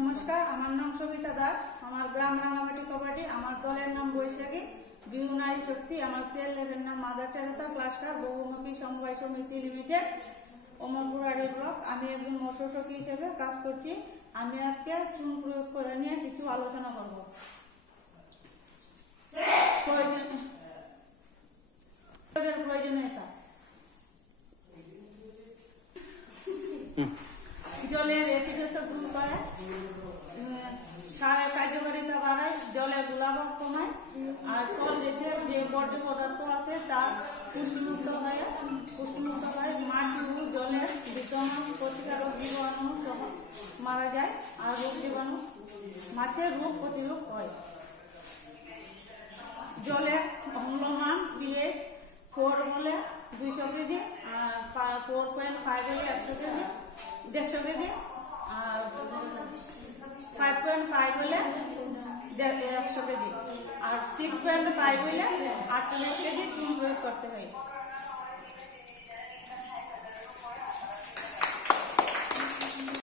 নমস্কার, আমার নাম সবিতা দাস। আমার গ্রাম রাঙামাটি কবাডি। আমার দলের নাম বৈশাখী বিউ নারী শক্তি। আমার সেল লেভেল নাম মাদার টেরেসা ক্লাস্টার বহুমুখী সমবায় সমিতি লিমিটেড, অমরপুরারি ব্লক। আমি একজন মৎস্যসখী হিসেবে কাজ করছি। আমি আজকে চুন প্রয়োগ করে নিয়ে কিছু আলোচনা করব। প্রয়োজনীয়তা: জলের অ্যাসিডতা দূর করে, সারের কার্যকারিতা বাড়ায়, জলের গোলাভাব কমায়, আর তল দেশে যে বর্জ্য পদার্থ আছে তা পুষ্টিমুক্ত হয়। মাটি ও জলের বিদ্যমান ক্ষতিকারক জীবাণু মারা যায়, আর রোগ জীবাণু মাছের রোগ প্রতিরোধ হয়। জলের অম্লমান পিএইচ 4 হলে 200 কেজি, আর 4.5 হলে 100 কেজি, 150 কেজি, আর 5.5 হলে 100 কেজি, আর 6.5 হলে 48 কেজি চুন প্রয়োগ করতে হয়।